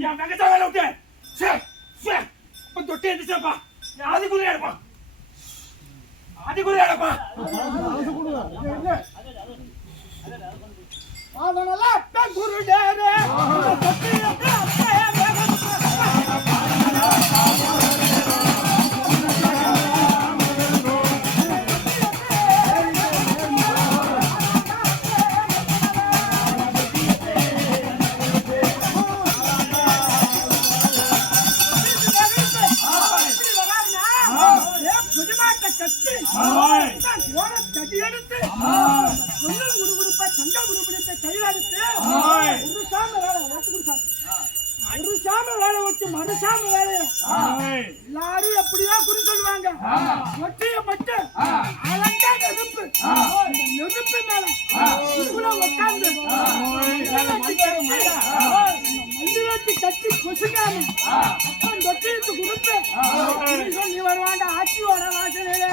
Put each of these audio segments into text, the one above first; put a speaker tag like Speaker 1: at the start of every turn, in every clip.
Speaker 1: என் வெங்கச்சா வேலை விட்டேன். சே சே அப்ப தொட்டி எந்திரிச்சப்பா ஆதி குதிரை எடுப்பா ஆதி குதிரை எடுப்பா
Speaker 2: அதனால அப்ப குருடேரே மறுசாம வேலையை எல்லாரும் எப்படியோ குறி சொல்லுவாங்க. ஒட்டிய பட்டு அழகா நெருப்பு. நெருப்பு மேல உட்கார்ந்து வெட்டி கட்டி கொசுக்காம அப்பன் குறி சொல்லி வருவாங்க ஆட்சியோட வாசலையில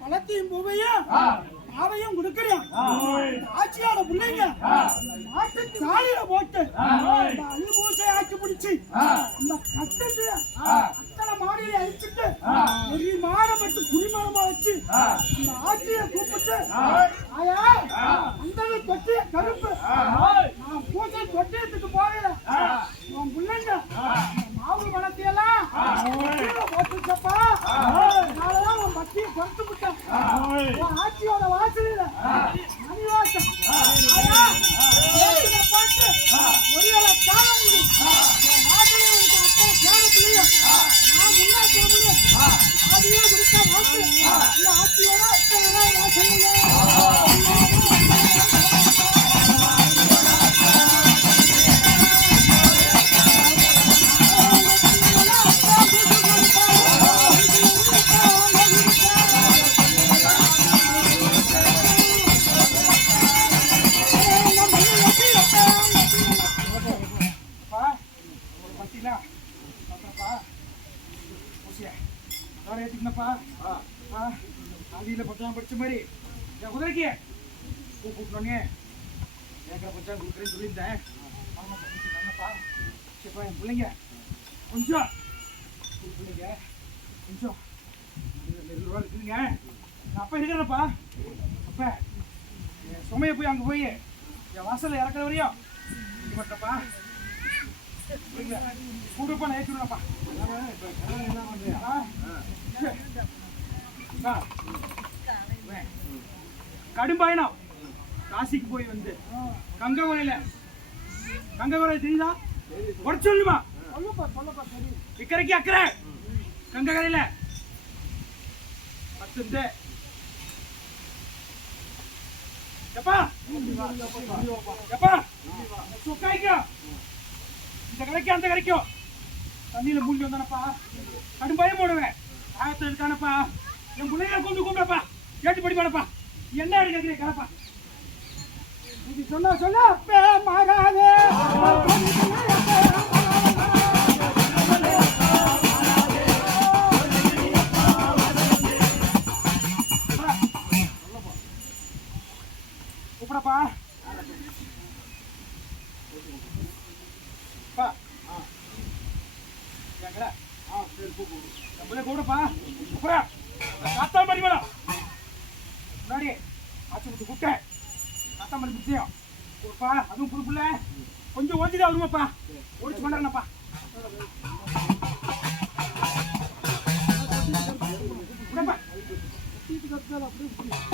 Speaker 2: பணத்தையும் பூவையும் மாவையும் கொடுக்கறியான் ஆட்சியோட பிள்ளைங்க மாட்டு காலில போட்டு இந்த அழுபூசை ஆக்கி பிடிச்சி இந்த கட்டத்து அத்தனை மாடியை அழிச்சிட்டு ஒரு மாடை மட்டும் குடிமரமா வச்சு இந்த ஆட்சியை கூப்பிட்டு ஆயா அந்த தொட்டிய கருப்பு.
Speaker 1: ஏற்றிக்கணப்பா ஏத்திக்கணப்பா ஆதியில பத்தாம் படிச்ச மாதிரி. என் குதிரைக்கு. பூ கூப்பிட்டோன்னே ஏக்கரை பச்சா கொடுக்குறேன்னு சொல்லியிருந்தேன். ஆமாப்பா கொஞ்சம் சரிப்பா என் பிள்ளைங்க. கொஞ்சம். பிள்ளைங்க. கொஞ்சம். நெல் ரூபா இருக்குதுங்க. நான் அப்பா இருக்கிறேன்ப்பா அப்பா என் சுமையை போய் அங்கே போய். என் வாசலில் இறக்குற வரையும். இது மட்டும்ப்பா கூடுப்பா நான் என்ன பண்ணுறேன் பயணம்
Speaker 2: காசிக்கு போய் வந்து. கங்கவரையில கங்கவரை கங்க தெரியுதா? உடச்சு சொல்லுமா? இக்கரைக்கு அக்கறை. கங்க கரையில பத்து இந்த. எப்பா? எப்பா? இந்த கரைக்கும் அந்த கரைக்கும் தண்ணியில மூழ்கி வந்தானப்பா. கடும் பயம் போடுவேன். ஆகத்தில் இருக்கானப்பா. என் பிள்ளைய கொண்டு கூப்பிடப்பா. கேட்டு படி பண்ணப்பா என்ன எடுக்கிறீங்க கலப்பா.
Speaker 3: இது சொல்ல சொல்ல. அப்பே மாறாதே.
Speaker 2: கூப்பிடப்பா. பா. கூப்பிடப்பா. கூப்பிடா. காத்தா பண்ணி மேடம் முன்னாடி ஆச்சு விட்டு கூப்பிட்டேன். காத்தா பண்ணி முடிச்சியும் கூப்பா அதுவும் புது புள்ள கொஞ்சம் ஓஞ்சிதான் வருமாப்பா ஓடிச்சு பண்ணாங்கப்பா அப்படியே